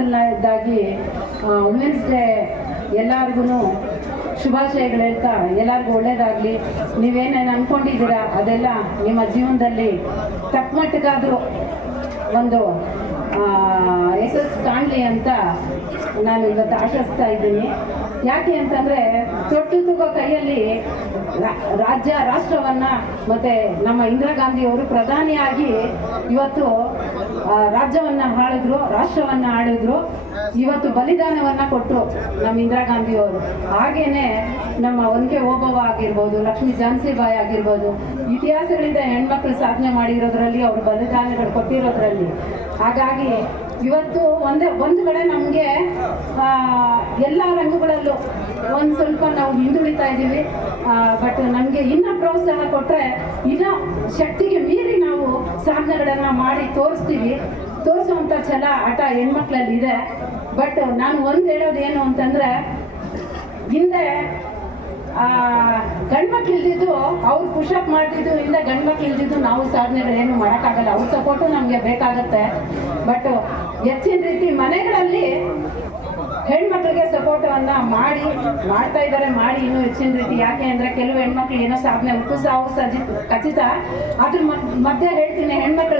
ಮೊದಲನೇದಾಗಿ women's day ಎಲ್ಲರಿಗೂ ಶುಭಾಶಯಗಳು ಹೇಳ್ತಾ ಎಲ್ಲರಿಗೂ ಒಳ್ಳೇದಾಗಲಿ. ನೀವೇನೇನು ಅಂದ್ಕೊಂಡಿದ್ದೀರಾ ಅದೆಲ್ಲ ನಿಮ್ಮ ಜೀವನದಲ್ಲಿ ತಕ್ಕ ಮಟ್ಟಿಗಾದರೂ ಒಂದು ಆ, ಯಶಸ್ಸು ಕಾಣಲಿ ಅಂತ ನಾನು ಇವತ್ತು ಆಶಿಸ್ತಾ ಇದ್ದೀನಿ. ಯಾಕೆ ಅಂತಂದರೆ ತೊಟ್ಟು ತುಗೋ ಕೈಯಲ್ಲಿ ರಾಜ್ಯ ರಾಷ್ಟ್ರವನ್ನು ಮತ್ತೆ ನಮ್ಮ ಇಂದಿರಾ ಗಾಂಧಿಯವರು ಪ್ರಧಾನಿಯಾಗಿ ಇವತ್ತು ರಾಜ್ಯವನ್ನ ಆಳಿದ್ರು, ರಾಷ್ಟ್ರವನ್ನ ಆಳಿದ್ರು, ಇವತ್ತು ಬಲಿದಾನವನ್ನ ಕೊಟ್ಟರು ನಮ್ಮ ಇಂದಿರಾ ಗಾಂಧಿ ಅವರು ಹಾಗೇನೆ ನಮ್ಮ ಒನಕೆ ಓಬವ್ವ ಆಗಿರ್ಬೋದು, ಲಕ್ಷ್ಮೀ ಜಾನ್ಸಿಬಾಯಿ ಆಗಿರ್ಬೋದು, ಇತಿಹಾಸಗಳಿಂದ ಹೆಣ್ಮಕ್ಳು ಸಾಧನೆ ಮಾಡಿರೋದ್ರಲ್ಲಿ ಅವರು ಬಲಿದಾನಗಳು ಕೊಟ್ಟಿರೋದ್ರಲ್ಲಿ. ಹಾಗಾಗಿ ಇವತ್ತು ಒಂದೇ, ಒಂದು ಕಡೆ ನಮಗೆ ಎಲ್ಲ ರಂಗಗಳಲ್ಲೂ ಒಂದು ಸ್ವಲ್ಪ ನಾವು ಹಿಂದುಳಿತಾ ಇದ್ದೀವಿ. ಬಟ್ ನಮಗೆ ಇನ್ನೂ ಪ್ರೋತ್ಸಾಹ ಕೊಟ್ಟರೆ ಇನ್ನೂ ಶಕ್ತಿಗೆ ಮೀರಿ ನಾವು ಸಾಧನೆಗಳನ್ನು ಮಾಡಿ ತೋರಿಸ್ತೀವಿ. ತೋರಿಸುವಂಥ ಛಲ ಆಟ ಹೆಣ್ಮಕ್ಳಲ್ಲಿ ಇದೆ. ಬಟ್ ನಾನು ಒಂದು ಹೇಳೋದು ಏನು ಅಂತಂದರೆ, ಹಿಂದೆ ಗಂಡ್ಮಕ್ಳು ಇಲ್ದಿದ್ದು ಅವ್ರು ಪುಷಪ್ ಮಾಡ್ತಿದ್ದು, ಹಿಂದೆ ಗಂಡ್ಮಕ್ಳು ಇಲ್ದಿದ್ದು ನಾವು ಸಾಧನೆಗಳು ಏನು ಮಾಡೋಕ್ಕಾಗಲ್ಲ. ಅವ್ರ ಸಪೋರ್ಟು ನಮಗೆ ಬೇಕಾಗತ್ತೆ. ಬಟ್ ಹೆಚ್ಚಿನ ರೀತಿ ಮನೆಗಳಲ್ಲಿ ಹೆಣ್ಮಕ್ಳಿಗೆ ಸಪೋರ್ಟನ್ನು ಮಾಡಿ, ಮಾಡ್ತಾ ಇದ್ದಾರೆ, ಮಾಡಿ ಇನ್ನೂ ಹೆಚ್ಚಿನ ರೀತಿ. ಯಾಕೆ ಅಂದರೆ ಕೆಲವು ಹೆಣ್ಮಕ್ಳು ಏನೋ ಸಾಧನೆ ಹುಟ್ಟು ಸಾವು ಸಜಿ ಖಚಿತ. ಅದ್ರ ಮಧ್ಯೆ ಹೇಳ್ತೀನಿ ಹೆಣ್ಮಕ್ಳಿಗೆ